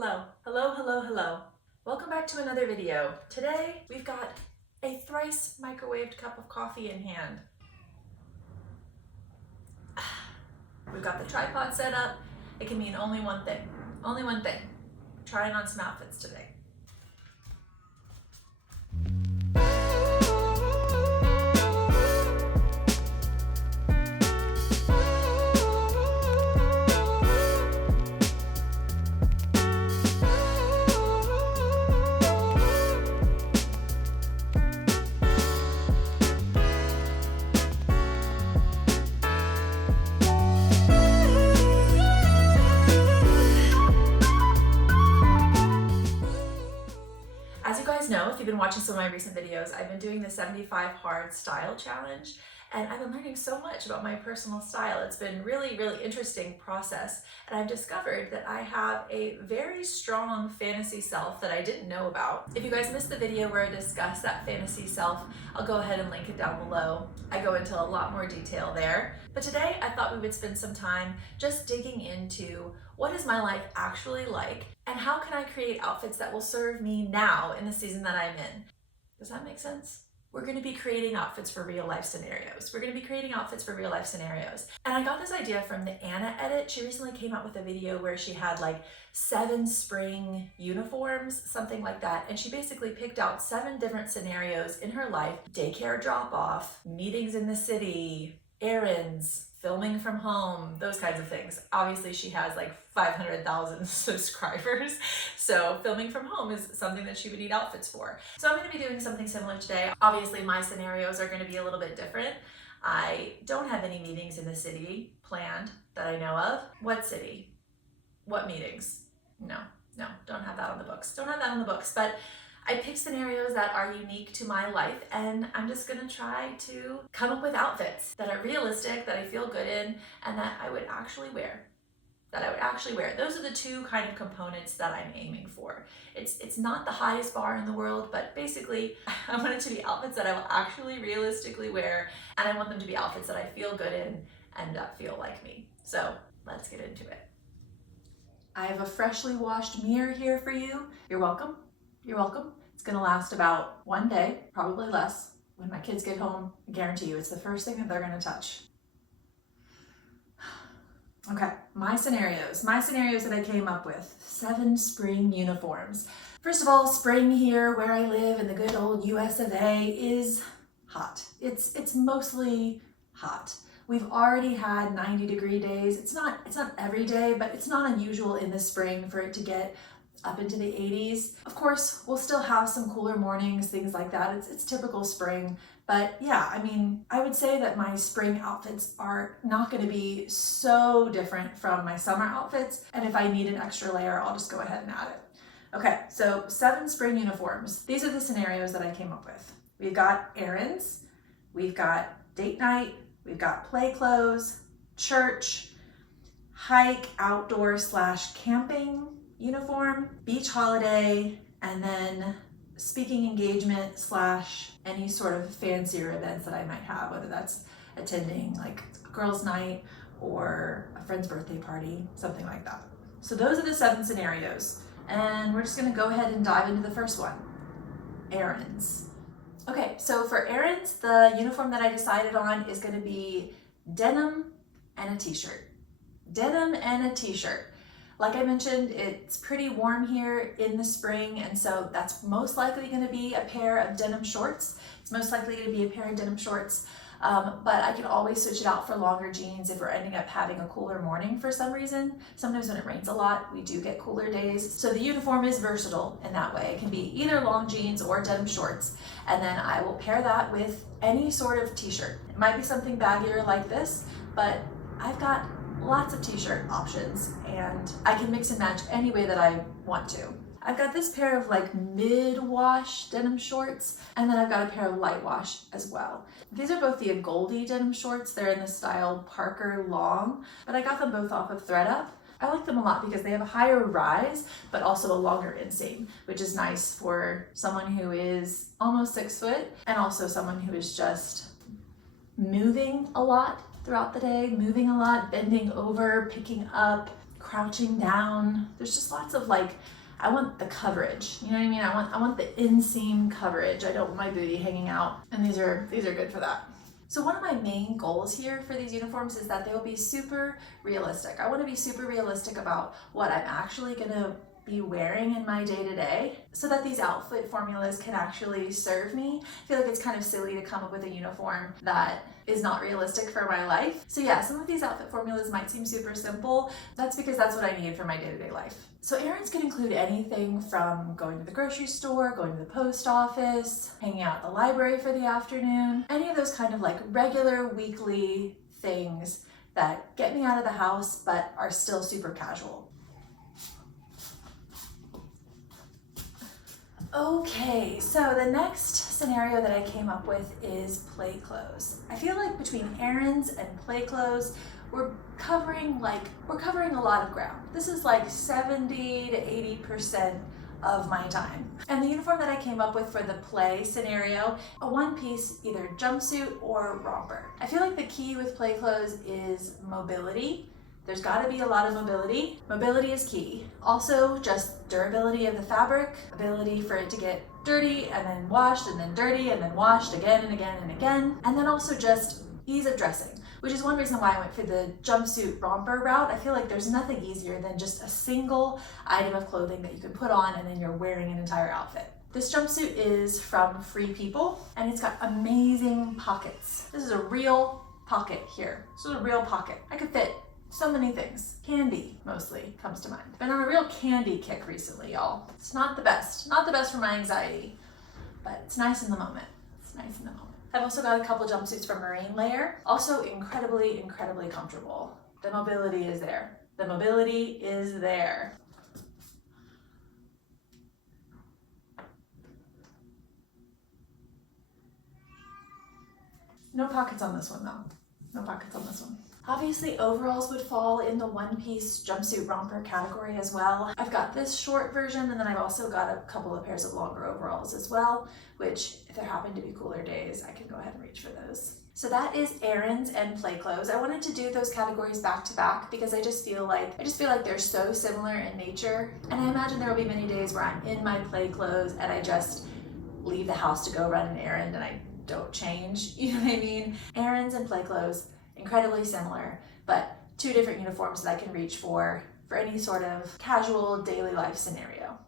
Hello, hello, hello, hello. Welcome back to another video. Today, we've got a thrice microwaved cup of coffee in hand. We've got the tripod set up. It can mean only one thing. Only one thing. Trying on some outfits today. As you guys know, if you've been watching some of my recent videos, I've been doing the 75 Hard Style Challenge, and I've been learning so much about my personal style. It's been really interesting process, and I've discovered that I have a very strong fantasy self that I didn't know about. If you guys missed the video where I discussed that fantasy self, I'll go ahead and link it down below. I go into a lot more detail there. But today I thought we would spend some time just digging into what is my life actually like, and how can I create outfits that will serve me now in the season that I'm in. Does that make sense? We're going to be creating outfits for real life scenarios. And I got this idea from the Anna edit. She recently came out with a video where she had like 7 spring uniforms, something like that. And she basically picked out 7 different scenarios in her life: daycare drop off, meetings in the city, errands, filming from home, those kinds of things. Obviously she has like 500,000 subscribers, so filming from home is something that she would need outfits for. So I'm going to be doing something similar today. Obviously my scenarios are going to be a little bit different. I don't have any meetings in the city planned that I know of. What city? What meetings? No, don't have that on the books. But I picked scenarios that are unique to my life, and I'm just gonna try to come up with outfits that are realistic, that I feel good in, and that I would actually wear. Those are the 2 kind of components that I'm aiming for. It's not the highest bar in the world, but basically I want it to be outfits that I will actually realistically wear, and I want them to be outfits that I feel good in and that feel like me. So let's get into it. I have a freshly washed mirror here for you. You're welcome. It's gonna last about 1 day, probably less. When my kids get home, I guarantee you it's the first thing that they're gonna touch. Okay, my scenarios that I came up with. 7 spring uniforms. First of all, spring here where I live in the good old US of A is hot. It's mostly hot. We've already had 90-degree days. It's not every day, but it's not unusual in the spring for it to get up into the 80s. Of course, we'll still have some cooler mornings, things like that. It's typical spring. But yeah, I mean, I would say that my spring outfits are not going to be so different from my summer outfits. And if I need an extra layer, I'll just go ahead and add it. Okay, so 7 spring uniforms. These are the scenarios that I came up with. We've got errands, we've got date night, we've got play clothes, church, hike, outdoor / camping uniform, beach holiday, and then speaking engagement / any sort of fancier events that I might have, whether that's attending like a girls' night or a friend's birthday party, something like that. So those are the 7 scenarios, and we're just gonna go ahead and dive into the first one, errands. Okay, so for errands, the uniform that I decided on is gonna be denim and a t-shirt. Like I mentioned, it's pretty warm here in the spring, and so that's most likely going to be a pair of denim shorts. But I can always switch it out for longer jeans if we're ending up having a cooler morning for some reason. Sometimes when it rains a lot, we do get cooler days. So the uniform is versatile in that way. It can be either long jeans or denim shorts, and then I will pair that with any sort of t-shirt. It might be something baggier like this, but I've got lots of t-shirt options, and I can mix and match any way that I want to. I've got this pair of like mid-wash denim shorts, and then I've got a pair of light wash as well. These are both the Goldie denim shorts. They're in the style Parker long, but I got them both off of ThredUp. I like them a lot because they have a higher rise, but also a longer inseam, which is nice for someone who is almost 6 foot, and also someone who is just moving a lot throughout the day, bending over, picking up, crouching down. There's just lots of like, I want the coverage, you know what I mean? I want the inseam coverage. I don't want my booty hanging out, and these are good for that. So one of my main goals here for these uniforms is that they will be super realistic. I want to be super realistic about what I'm actually gonna be wearing in my day-to-day so that these outfit formulas can actually serve me. I feel like it's kind of silly to come up with a uniform that is not realistic for my life. So yeah, some of these outfit formulas might seem super simple. That's because that's what I need for my day-to-day life. So errands could include anything from going to the grocery store, going to the post office, hanging out at the library for the afternoon, any of those kind of like regular weekly things that get me out of the house but are still super casual. Okay, so the next scenario that I came up with is play clothes. I feel like between errands and play clothes, we're covering a lot of ground. This is like 70 to 80% of my time. And the uniform that I came up with for the play scenario, a one-piece either jumpsuit or romper. I feel like the key with play clothes is mobility. There's got to be a lot of mobility. Mobility is key. Also, just durability of the fabric, ability for it to get dirty and then washed and then dirty and then washed again and again and again. And then also just ease of dressing, which is one reason why I went for the jumpsuit romper route. I feel like there's nothing easier than just a single item of clothing that you can put on and then you're wearing an entire outfit. This jumpsuit is from Free People and it's got amazing pockets. This is a real pocket here. This is a real pocket. I could fit so many things. Candy mostly comes to mind. Been on a real candy kick recently, y'all. It's not the best for my anxiety, but it's nice in the moment. It's nice in the moment. I've also got a couple jumpsuits from Marine Layer. Also incredibly, incredibly comfortable. The mobility is there. The mobility is there. No pockets on this one though. No pockets on this one. Obviously overalls would fall in the one-piece jumpsuit romper category as well. I've got this short version and then I've also got a couple of pairs of longer overalls as well, which if there happen to be cooler days, I can go ahead and reach for those. So that is errands and play clothes. I wanted to do those categories back to back because I just feel like they're so similar in nature. And I imagine there will be many days where I'm in my play clothes and I just leave the house to go run an errand and I don't change, you know what I mean? Errands and play clothes, incredibly similar, but two different uniforms that I can reach for any sort of casual daily life scenario.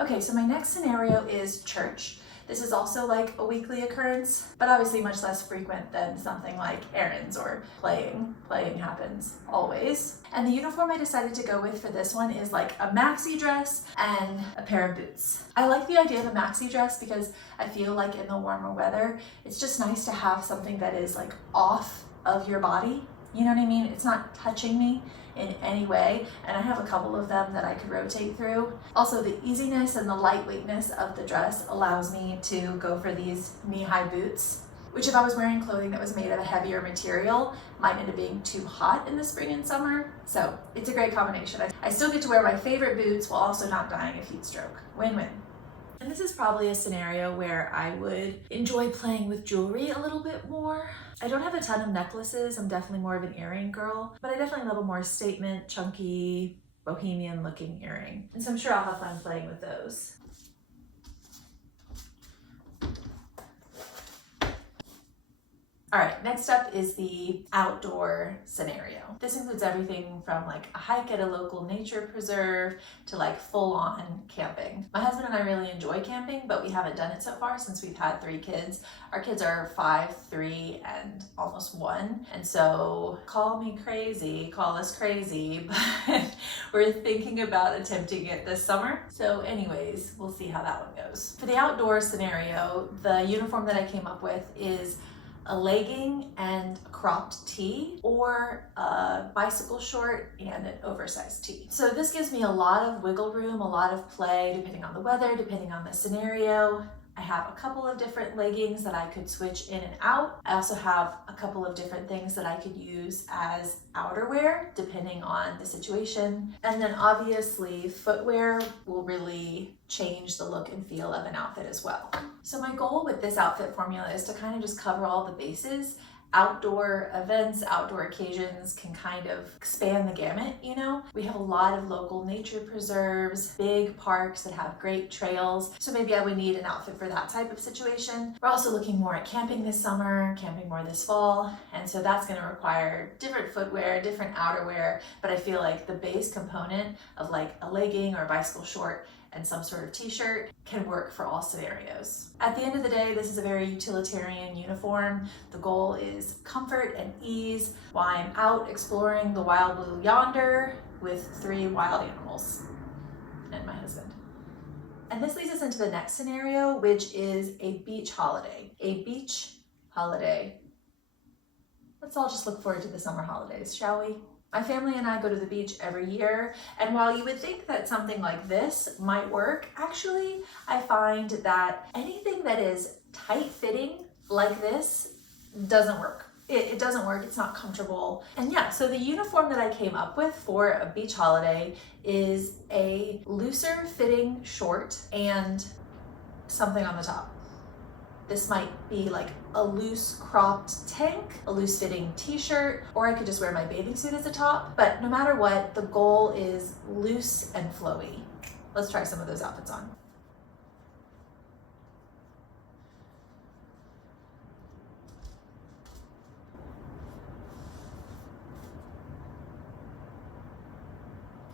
Okay, so my next scenario is church. This is also like a weekly occurrence, but obviously much less frequent than something like errands or playing. Playing happens always. And the uniform I decided to go with for this one is like a maxi dress and a pair of boots. I like the idea of a maxi dress because I feel like in the warmer weather, it's just nice to have something that is like off of your body. You know what I mean? It's not touching me in any way, and I have a couple of them that I could rotate through. Also, the easiness and the lightweightness of the dress allows me to go for these knee-high boots, which if I was wearing clothing that was made of a heavier material, might end up being too hot in the spring and summer. So it's a great combination. I still get to wear my favorite boots while also not dying of heat stroke. Win-win. And this is probably a scenario where I would enjoy playing with jewelry a little bit more. I don't have a ton of necklaces. I'm definitely more of an earring girl, but I definitely love a more statement, chunky, bohemian looking earring. And so I'm sure I'll have fun playing with those. All right, next up is the outdoor scenario. This includes everything from like a hike at a local nature preserve to like full-on camping. My husband and I really enjoy camping, but we haven't done it so far since we've had 3 kids. Our kids are 5, 3, and almost 1. And so call me crazy, call us crazy, but we're thinking about attempting it this summer. So anyways, we'll see how that one goes. For the outdoor scenario, the uniform that I came up with is a legging and a cropped tee, or a bicycle short and an oversized tee. So this gives me a lot of wiggle room, a lot of play, depending on the weather, depending on the scenario. I have a couple of different leggings that I could switch in and out. I also have a couple of different things that I could use as outerwear, depending on the situation. And then obviously footwear will really change the look and feel of an outfit as well. So my goal with this outfit formula is to kind of just cover all the bases outdoor events, outdoor occasions can kind of expand the gamut, you know? We have a lot of local nature preserves, big parks that have great trails, so maybe I would need an outfit for that type of situation. We're also looking more at camping this summer, camping more this fall, and so that's gonna require different footwear, different outerwear, but I feel like the base component of like a legging or a bicycle short and some sort of t-shirt can work for all scenarios. At the end of the day, this is a very utilitarian uniform. The goal is comfort and ease while I'm out exploring the wild blue yonder with 3 wild animals and my husband. And this leads us into the next scenario, which is a beach holiday. A beach holiday. Let's all just look forward to the summer holidays, shall we? My family and I go to the beach every year, and while you would think that something like this might work, actually, I find that anything that is tight-fitting like this doesn't work. It doesn't work, it's not comfortable. And yeah, so the uniform that I came up with for a beach holiday is a looser fitting short and something on the top. This might be like a loose cropped tank, a loose fitting t-shirt, or I could just wear my bathing suit as a top. But no matter what, the goal is loose and flowy. Let's try some of those outfits on.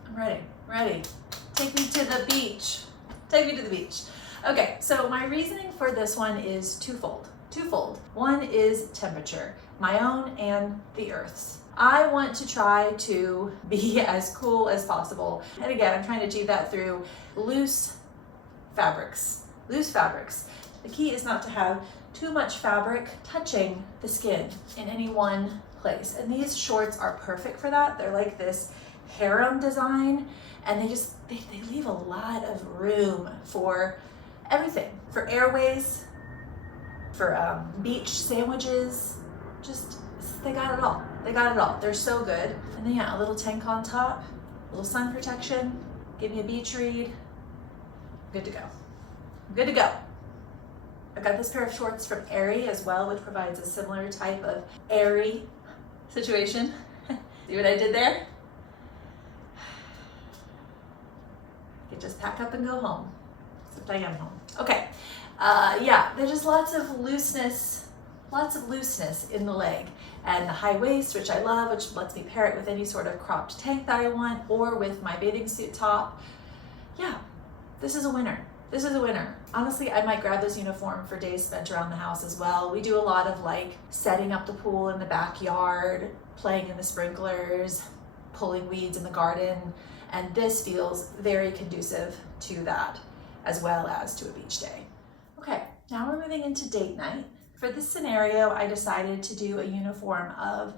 I'm ready. Take me to the beach. Take me to the beach. Okay, so my reasoning for this one is twofold. One is temperature, my own and the Earth's. I want to try to be as cool as possible. And again, I'm trying to achieve that through loose fabrics. The key is not to have too much fabric touching the skin in any one place. And these shorts are perfect for that. They're like this harem design, and they leave a lot of room for everything, for airways, for beach sandwiches, they got it all. They're so good. And then yeah, a little tank on top, a little sun protection, give me a beach read, good to go. I've got this pair of shorts from Aerie as well, which provides a similar type of airy situation. See what I did there? You could just pack up and go home. Except I am home. Okay, yeah, there's just lots of looseness in the leg. And the high waist, which I love, which lets me pair it with any sort of cropped tank that I want, or with my bathing suit top. Yeah, this is a winner. Honestly, I might grab this uniform for days spent around the house as well. We do a lot of like setting up the pool in the backyard, playing in the sprinklers, pulling weeds in the garden, and this feels very conducive to that, as well as to a beach day. Okay, now we're moving into date night. For this scenario, I decided to do a uniform of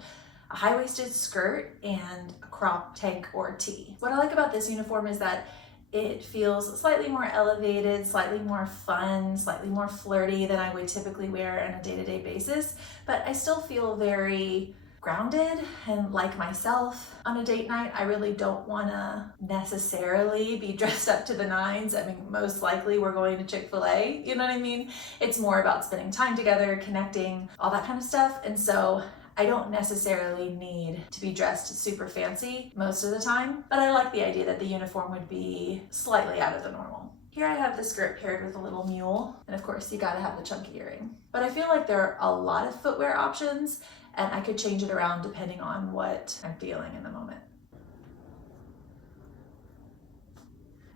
a high-waisted skirt and a crop tank or tee. What I like about this uniform is that it feels slightly more elevated, slightly more fun, slightly more flirty than I would typically wear on a day-to-day basis, but I still feel very grounded and like myself on a date night. I really don't want to necessarily be dressed up to the nines. I mean, most likely we're going to Chick-fil-A, you know what I mean? It's more about spending time together, connecting, all that kind of stuff. And so I don't necessarily need to be dressed super fancy most of the time, but I like the idea that the uniform would be slightly out of the normal. Here I have the skirt paired with a little mule, and of course you gotta have the chunky earring. But I feel like there are a lot of footwear options, and I could change it around depending on what I'm feeling in the moment.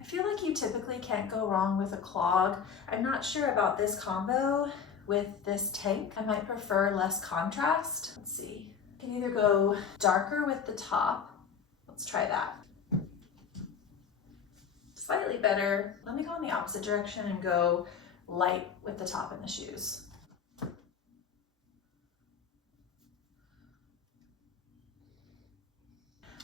I feel like you typically can't go wrong with a clog. I'm not sure about this combo with this tank. I might prefer less contrast. Let's see. I can either go darker with the top. Let's try that. Slightly better. Let me go in the opposite direction and go light with the top and the shoes.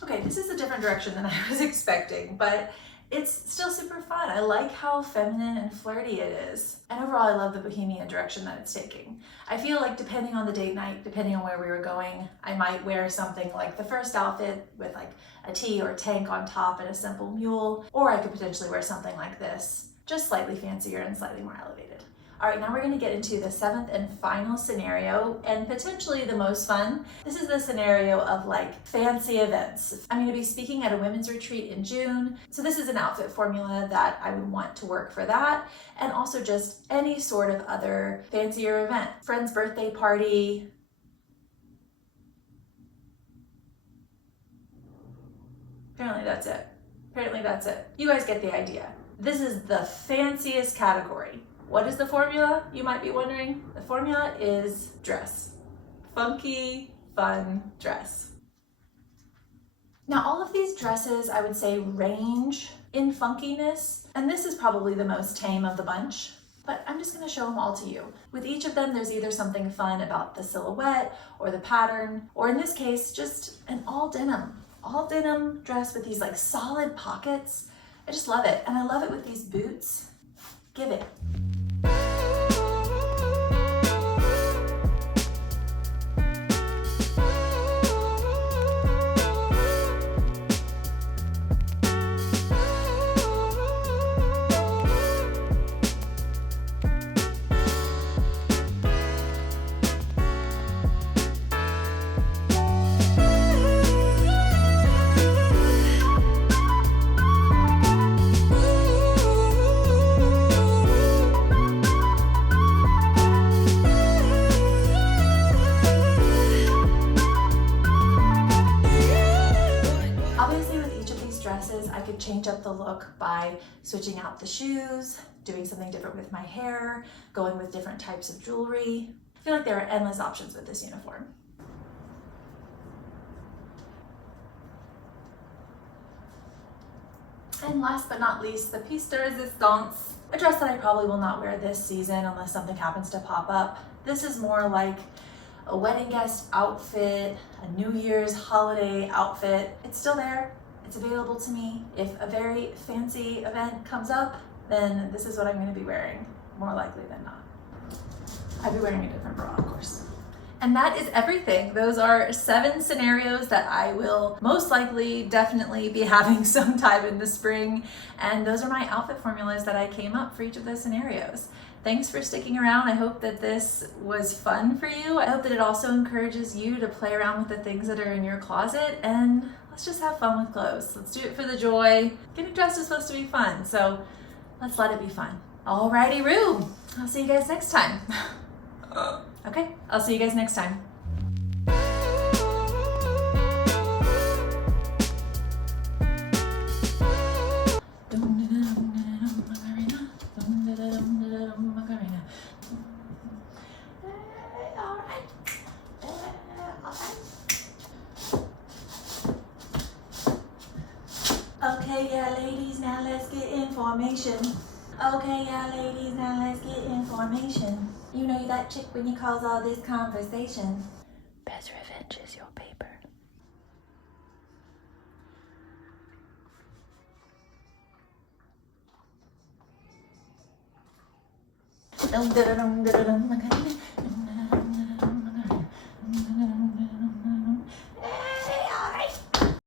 Okay, this is a different direction than I was expecting, but it's still super fun. I like how feminine and flirty it is. And overall, I love the bohemian direction that it's taking. I feel like depending on the date night, depending on where we were going, I might wear something like the first outfit with like a tee or tank on top and a simple mule, or I could potentially wear something like this, just slightly fancier and slightly more elevated. All right, now we're gonna get into the 7th and final scenario, and potentially the most fun. This is the scenario of like fancy events. I'm gonna be speaking at a women's retreat in June. So this is an outfit formula that I would want to work for that, and also just any sort of other fancier event. Friend's birthday party. Apparently that's it. Apparently that's it. You guys get the idea. This is the fanciest category. What is the formula, you might be wondering? The formula is dress. Funky, fun dress. Now all of these dresses, I would say, range in funkiness, and this is probably the most tame of the bunch, but I'm just gonna show them all to you. With each of them, there's either something fun about the silhouette or the pattern, or in this case, just an all denim dress with these like solid pockets. I just love it, and I love it with these boots. Give it. I could change up the look by switching out the shoes, doing something different with my hair, going with different types of jewelry. I feel like there are endless options with this uniform. And last but not least, the piece de resistance, a dress that I probably will not wear this season unless something happens to pop up. This is more like a wedding guest outfit, a New Year's holiday outfit. It's still there. It's available to me. If a very fancy event comes up, then this is what I'm going to be wearing, more likely than not. I'll be wearing a different bra, of course. And that is everything. Those are 7 scenarios that I will most likely, definitely be having sometime in the spring. And those are my outfit formulas that I came up for each of those scenarios. Thanks for sticking around. I hope that this was fun for you. I hope that it also encourages you to play around with the things that are in your closet, and let's just have fun with clothes. Let's do it for the joy. Getting dressed is supposed to be fun, so let's let it be fun. Alrighty, Roo. I'll see you guys next time. Okay, I'll see you guys next time. Okay, yeah, ladies, now let's get information. Okay, yeah, ladies, now let's get information. You know that chick when you cause all this conversation. Best revenge is your paper. Dum da dum da dum.